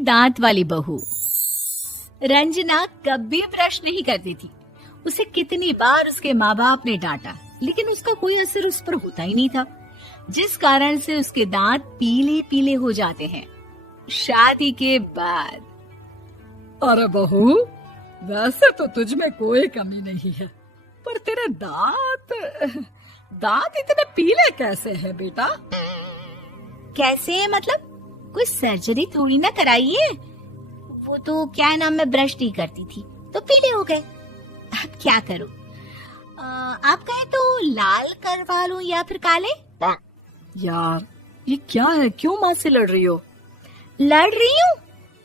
दांत वाली बहू। रंजना कभी ब्रश नहीं करती थी। उसे कितनी बार उसके माँ बाप ने डांटा, लेकिन उसका कोई असर उस पर होता ही नहीं था, जिस कारण से उसके दांत पीले पीले हो जाते हैं। शादी के बाद। अरे बहू, वैसे तो तुझ में कोई कमी नहीं है, पर तेरे दांत इतने पीले कैसे हैं बेटा? कैसे है मतलब? कोई सर्जरी थोड़ी ना कराई है। वो तो क्या नाम, मैं ब्रश नहीं करती थी तो पीले हो गए। अब क्या करूं? आप कहें तो लाल करवा लूं या फिर काले? यार ये क्या है, क्यों माँ से लड़ रही हो? लड़ रही हूँ?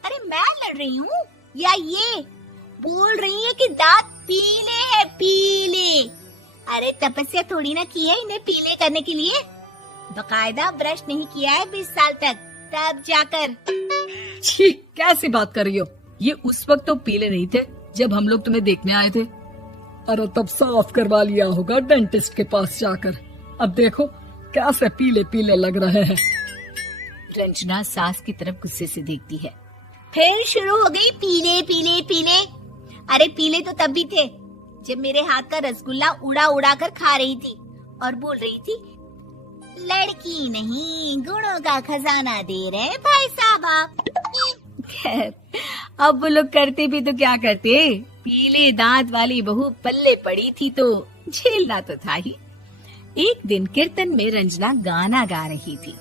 अरे मैं लड़ रही हूँ या ये बोल रही है कि दांत पीले हैं, पीले। अरे तपस्या थोड़ी ना की है इन्हें पीले करने के लिए। बकायदा ब्रश नहीं किया है 20 साल तक, तब जाकर। छी, कैसी बात कर रही हो? ये उस वक्त तो पीले नहीं थे जब हम लोग तुम्हें देखने आए थे। अरे तब साफ करवा लिया होगा डेंटिस्ट के पास जाकर। अब देखो कैसे पीले पीले लग रहे हैं। रंजना सास की तरफ गुस्से से देखती है। फिर शुरू हो गई पीले पीले पीले। अरे पीले तो तब भी थे जब मेरे हाथ का रसगुल्ला उड़ा उड़ा कर खा रही थी और बोल रही थी, लड़की नहीं गुणों का खजाना दे रहे भाई साहब। खैर, अब वो लोग करते भी तो क्या करते, पीले दांत वाली बहू पल्ले पड़ी थी तो झेलना तो था ही। एक दिन कीर्तन में रंजना गाना गा रही थी।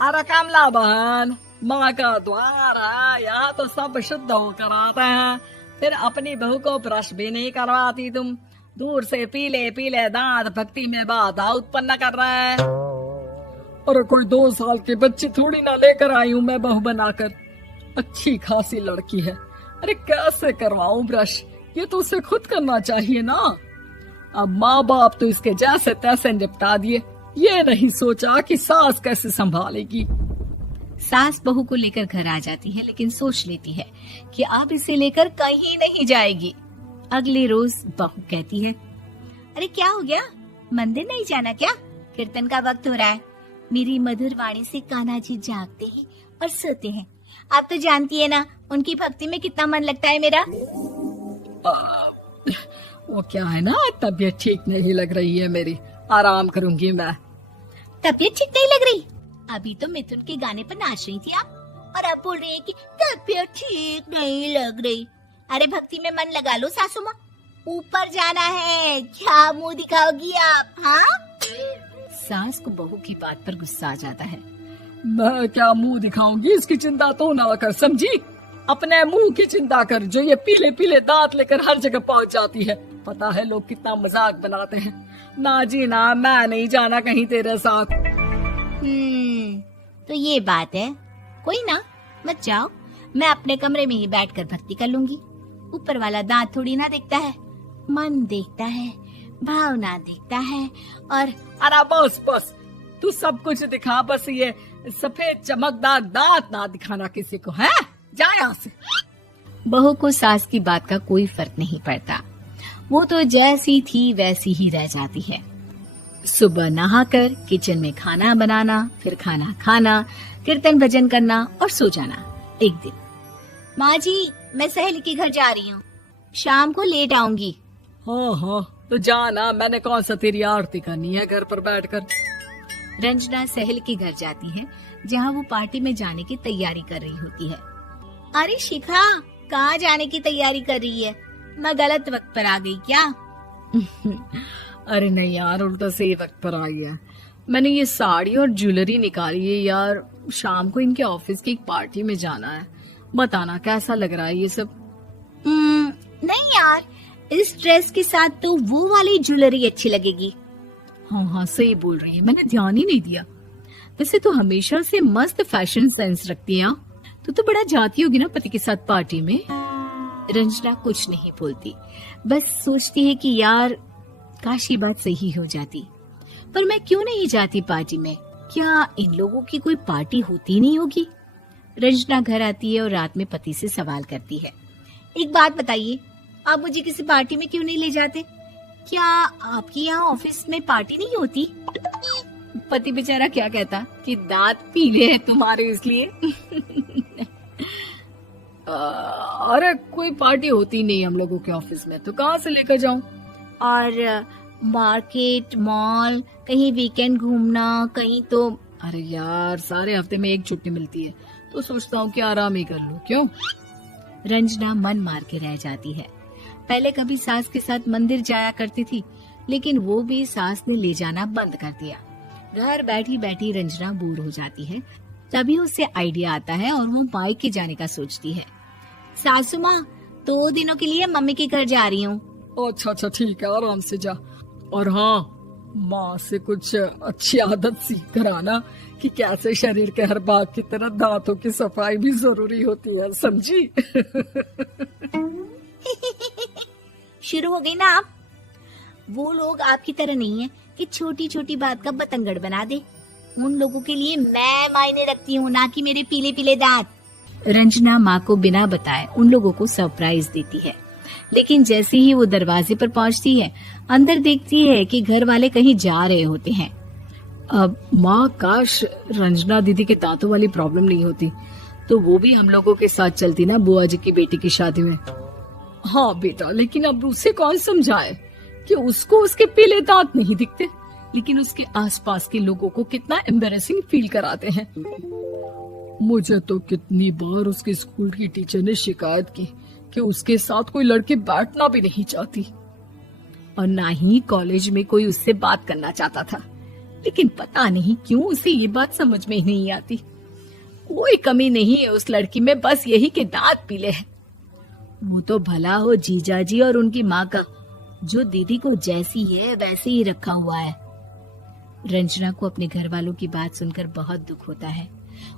अरे कमला बहन, माँ का द्वार है, यहाँ तो सब शुद्ध होकर आते हैं, फिर अपनी बहू को ब्रश भी नहीं करवाती तुम। दूर से पीले पीले दांत भक्ति में बाधा उत्पन्न कर रहे हैं। और कोई 2 साल के बच्चे थोड़ी ना लेकर आई हूँ मैं बहू बनाकर। अच्छी खासी लड़की है, अरे कैसे करवाऊं ब्रश? ये तो उसे खुद करना चाहिए ना। अब माँ बाप तो इसके जैसे तैसे निपटा दिए, ये नहीं सोचा कि सास कैसे संभालेगी। सास बहू को लेकर घर आ जाती है, लेकिन सोच लेती है कि अब इसे लेकर कहीं नहीं जाएगी। अगले रोज बहू कहती है, अरे क्या हो गया, मंदिर नहीं जाना क्या? कीर्तन का वक्त हो रहा है। मेरी मधुर वाणी से कान्हा जी जागते हैं और सोते हैं। आप तो जानती है ना उनकी भक्ति में कितना मन लगता है मेरा। वो क्या है ना, तबीयत ठीक नहीं लग रही है मेरी, आराम करूंगी मैं। तबीयत ठीक नहीं लग रही? अभी तो मिथुन के गाने पर नाच रही थी आप, और अब बोल रही है कि तबीयत ठीक नहीं लग रही। अरे भक्ति में मन लगा लो सासू माँ, ऊपर जाना है, क्या मुंह दिखाओगी आप? हाँ? सास को बहू की बात पर गुस्सा आ जाता है। मैं क्या मुंह दिखाऊंगी, इसकी चिंता तो ना कर, समझी? अपने मुंह की चिंता कर, जो ये पीले पीले दांत लेकर हर जगह पहुंच जाती है। पता है लोग कितना मजाक बनाते हैं। ना जी ना, मैं नहीं जाना कहीं तेरे साथ। तो ये बात है। कोई ना, मत जाओ, मैं अपने कमरे में ही बैठकर भक्ति कर लूंगी। ऊपर वाला दांत थोड़ी ना देखता है, मन देखता है, भावना देखता है। और अरे बस बस, तू सब कुछ दिखा, बस ये सफेद चमकदार दांत ना दिखाना किसी को, है? जा यहाँ से। बहू को सास की बात का कोई फर्क नहीं पड़ता, वो तो जैसी थी वैसी ही रह जाती है। सुबह नहाकर किचन में खाना बनाना, फिर खाना खाना, कीर्तन भजन करना और सो जाना। एक दिन, माँ जी मैं सहेली के घर जा रही हूँ, शाम को लेट आऊंगी। हाँ, तो जाना, मैंने कौन सा तेरी आरती करनी है घर पर बैठकर। रंजना सहेली के घर जाती है, जहाँ वो पार्टी में जाने की तैयारी कर रही होती है। अरे शिखा, कहाँ जाने की तैयारी कर रही है? मैं गलत वक्त पर आ गई क्या? अरे नहीं यार, उल्टा सही वक्त पर आ गया। मैंने ये साड़ी और ज्वेलरी निकाली है यार, शाम को इनके ऑफिस की एक पार्टी में जाना है। बताना कैसा लग रहा है ये सब? नहीं यार, इस ड्रेस के साथ तो वो वाली ज्वेलरी अच्छी लगेगी। हाँ सही बोल रही है, मैंने ध्यान ही नहीं दिया। वैसे तो हमेशा से मस्त फैशन सेंस रखती है। तो बड़ा जाती होगी ना पति के साथ पार्टी में। रंजना कुछ नहीं बोलती, बस सोचती है कि यार काश ये बात सही हो जाती, पर मैं क्यों नहीं जाती पार्टी में? क्या इन लोगों की कोई पार्टी होती नहीं होगी? रंजना घर आती है और रात में पति से सवाल करती है, एक बात बताइए, आप मुझे किसी पार्टी में क्यों नहीं ले जाते? क्या आपके यहाँ ऑफिस में पार्टी नहीं होती? पति बेचारा क्या कहता कि दांत पीले हैं तुम्हारे इसलिए। अरे कोई पार्टी होती नहीं हम लोगों के ऑफिस में, तो कहाँ से लेकर जाऊं? और मार्केट, मॉल, कहीं वीकेंड घूमना, कहीं तो। अरे यार, सारे हफ्ते में एक छुट्टी मिलती है, तो सोचता हूँ कि आराम ही कर लूं। क्यों? रंजना मन मार के रह जाती है। पहले कभी सास के साथ मंदिर जाया करती थी, लेकिन वो भी सास ने ले जाना बंद कर दिया। घर बैठी बैठी रंजना बोर हो जाती है। तभी उसे आइडिया आता है और वो मायके जाने का सोचती है। सासू माँ, 2 दिनों के लिए मम्मी के घर जा रही हूँ। अच्छा अच्छा, ठीक है, आराम से जा। और हाँ, माँ से कुछ अच्छी आदत सीख कर आना कि कैसे शरीर के हर भाग की तरह दांतों की सफाई भी जरूरी होती है, समझी? शुरू हो गई ना आप? वो लोग आपकी तरह नहीं है कि छोटी छोटी बात का बतंगड़ बना दे। उन लोगों के लिए मैं मायने रखती हूँ, ना कि मेरे पीले पीले दांत। रंजना माँ को बिना बताए उन लोगों को सरप्राइज देती है, लेकिन जैसे ही वो दरवाजे पर पहुँचती है, अंदर देखती है कि घर वाले कहीं जा रहे होते हैं। अब माँ, काश रंजना दीदी के दांतों वाली प्रॉब्लम नहीं होती, तो वो भी हम लोगों के साथ चलती ना बुआ जी की बेटी की शादी में। हाँ बेटा, लेकिन अब उसे कौन समझाए कि उसको उसके पीले दांत नहीं दिखते, लेकिन उसके आसपास के लोगों को कितना एम्बैरेसिंग फील कराते हैं। मुझे तो कितनी बार उसके स्कूल की टीचर ने शिकायत की कि उसके साथ कोई लड़की बैठना भी नहीं चाहती, और ना ही कॉलेज में कोई उससे बात करना चाहता था। लेकिन पता नहीं क्यों उसे ये बात समझ में ही नहीं आती। कोई कमी नहीं है उस लड़की में, बस यही कि दांत पीले हैं। वो तो भला हो जीजा जी और उनकी माँ का, जो दीदी को जैसी है वैसे ही रखा हुआ है। रंजना को अपने घर वालों की बात सुनकर बहुत दुख होता है।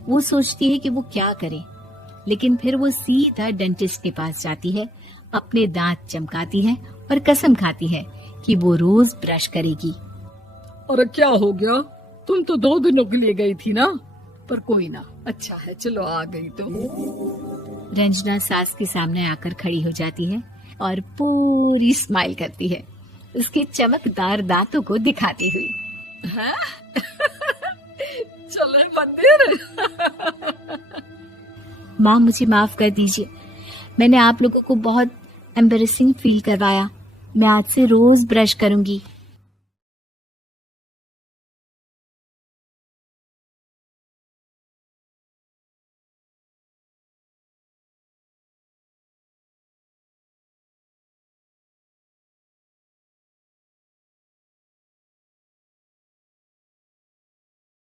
वो सोचती है कि वो क्या करे, लेकिन फिर वो सीधा डेंटिस्ट के पास जाती है, अपने दांत चमकाती है और कसम खाती है कि वो रोज ब्रश करेगी। अरे क्या हो गया? तुम तो 2 दिनों के लिए गई थी ना, पर कोई ना, अच्छा है, चलो आ गई तो। रंजना सास के सामने आकर खड़ी हो जाती है और पूरी स्माइल करती है, उसके चमकदार दांतों को दिखाती हुई। हैं? चले मंदिर? माँ, मुझे माफ कर दीजिए, मैंने आप लोगों को बहुत एम्बैरेसिंग फील करवाया। मैं आज से रोज ब्रश करूंगी।